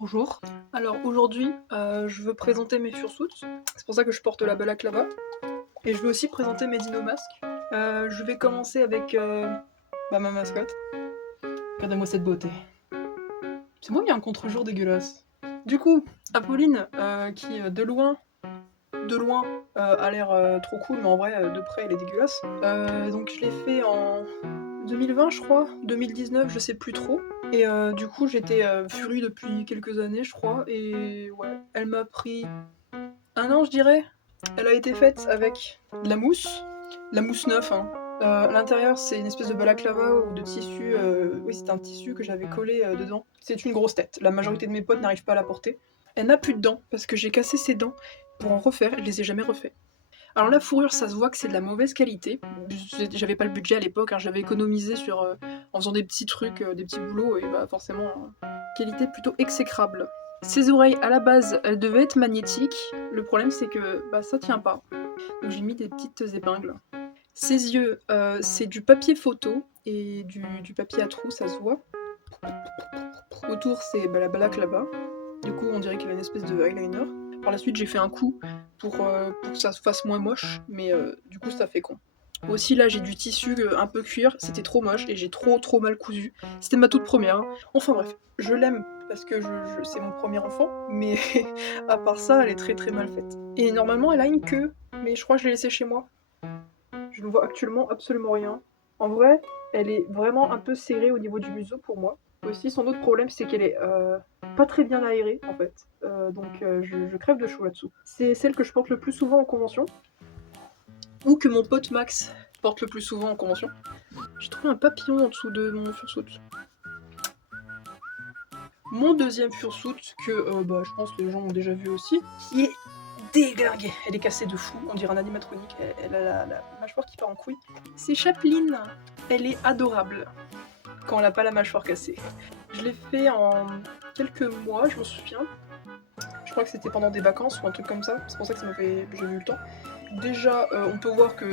Bonjour. Alors aujourd'hui, je veux présenter mes fursuits. C'est pour ça que je porte la balaclava. Et je veux aussi présenter mes dino-masques. Je vais commencer avec ma mascotte. Regardez-moi cette beauté. C'est moi, il y a un contre-jour dégueulasse. Du coup, Apolline, qui de loin, a l'air trop cool, mais en vrai, de près, elle est dégueulasse. Donc je l'ai fait en 2020, je crois, 2019, je sais plus trop. Et du coup, j'étais furie depuis quelques années, je crois. Et ouais, elle m'a pris un an, je dirais. Elle a été faite avec de la mousse neuve. Hein. À l'intérieur, c'est une espèce de balaclava ou de tissu. Oui, c'est un tissu que j'avais collé dedans. C'est une grosse tête. La majorité de mes potes n'arrivent pas à la porter. Elle n'a plus de dents parce que j'ai cassé ses dents pour en refaire. Je les ai jamais refait. Alors la fourrure, ça se voit que c'est de la mauvaise qualité. J'avais pas le budget à l'époque, hein, j'avais économisé en faisant des petits trucs, des petits boulots, et bah forcément, qualité plutôt exécrable. Ses oreilles, à la base, elles devaient être magnétiques. Le problème, c'est que bah, ça tient pas. Donc j'ai mis des petites épingles. Ses yeux, c'est du papier photo et du papier à trous, ça se voit. Autour, c'est la balaclava. Du coup, on dirait qu'il y a une espèce de eyeliner. Par la suite, j'ai fait un coup pour que ça se fasse moins moche, mais du coup, ça fait con. Aussi, là, j'ai du tissu un peu cuir, c'était trop moche et j'ai trop mal cousu. C'était ma toute première. Hein. Enfin bref, je l'aime parce que c'est mon premier enfant, mais à part ça, elle est très mal faite. Et normalement, elle a une queue, mais je crois que je l'ai laissée chez moi. Je ne vois actuellement absolument rien. En vrai, elle est vraiment un peu serrée au niveau du museau pour moi. Aussi, son autre problème, c'est qu'elle est pas très bien aérée en fait. Donc je crève de chaud là-dessous. C'est celle que je porte le plus souvent en convention. Ou que mon pote Max porte le plus souvent en convention. J'ai trouvé un papillon en dessous de mon fursuit. Mon deuxième fursuit, que je pense que les gens ont déjà vu aussi, qui est déglinguée. Elle est cassée de fou, on dirait un animatronique. Elle a la mâchoire qui part en couille. C'est Chapeline. Elle est adorable quand elle n'a pas la mâchoire cassée. Je l'ai fait en quelques mois, je me souviens. Je crois que c'était pendant des vacances ou un truc comme ça. C'est pour ça que j'ai eu le temps. Déjà, on peut voir que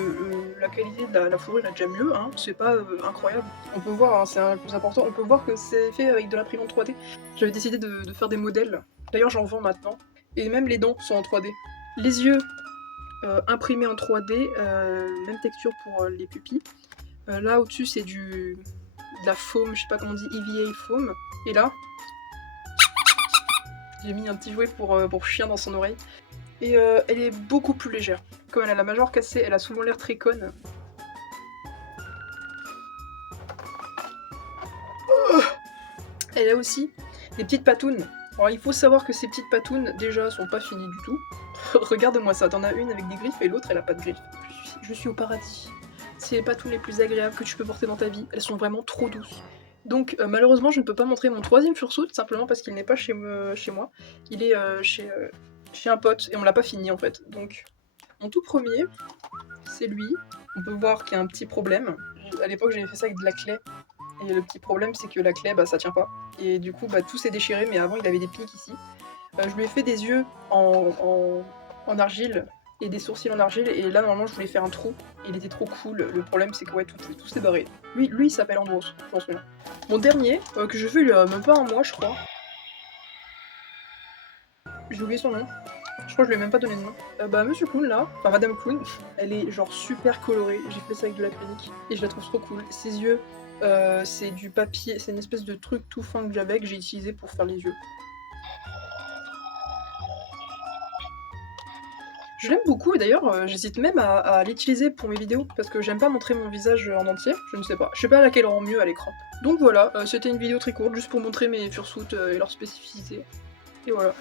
la qualité de la fourrure est déjà mieux, hein. C'est pas incroyable. On peut voir, hein, c'est le plus important, on peut voir que c'est fait avec de l'imprimante 3D. J'avais décidé de faire des modèles. D'ailleurs, j'en vends maintenant. Et même les dents sont en 3D. Les yeux, imprimés en 3D, même texture pour les pupilles. Là, au-dessus, c'est de la foam, je sais pas comment on dit, EVA foam. Et là, j'ai mis un petit jouet pour chien dans son oreille. Et elle est beaucoup plus légère. Comme elle a la mâchoire cassée, elle a souvent l'air très conne. Elle a aussi des petites patounes. Alors il faut savoir que ces petites patounes, déjà, sont pas finies du tout. Regarde-moi ça, t'en as une avec des griffes et l'autre elle a pas de griffes. Je suis au paradis. C'est les patounes les plus agréables que tu peux porter dans ta vie. Elles sont vraiment trop douces. Donc malheureusement je ne peux pas montrer mon troisième fursuit, simplement parce qu'il n'est pas chez moi. Il est chez un pote et on l'a pas fini en fait. Donc mon tout premier, c'est lui. On peut voir qu'il y a un petit problème. À l'époque j'avais fait ça avec de la clé. Et le petit problème c'est que la clé ça tient pas. Et du coup tout s'est déchiré, mais avant il avait des pics ici. Je lui ai fait des yeux en argile et des sourcils en argile, et là normalement je voulais faire un trou, et il était trop cool. Le problème c'est que ouais, tout s'est barré. Lui il s'appelle Andros, je m'en souviens. Mon dernier, que j'ai fait il y a même pas un mois je crois. J'ai oublié son nom. Je crois que je lui ai même pas donné de nom. Monsieur Clown là, enfin Madame Clown, elle est genre super colorée. J'ai fait ça avec de l'acrylique et je la trouve trop cool. Ses yeux, c'est du papier, c'est une espèce de truc tout fin que j'avais, que j'ai utilisé pour faire les yeux. Je l'aime beaucoup et d'ailleurs j'hésite même à l'utiliser pour mes vidéos parce que j'aime pas montrer mon visage en entier, je ne sais pas. Je sais pas laquelle rend mieux à l'écran. Donc voilà, c'était une vidéo très courte juste pour montrer mes fursuits et leurs spécificités. Et voilà.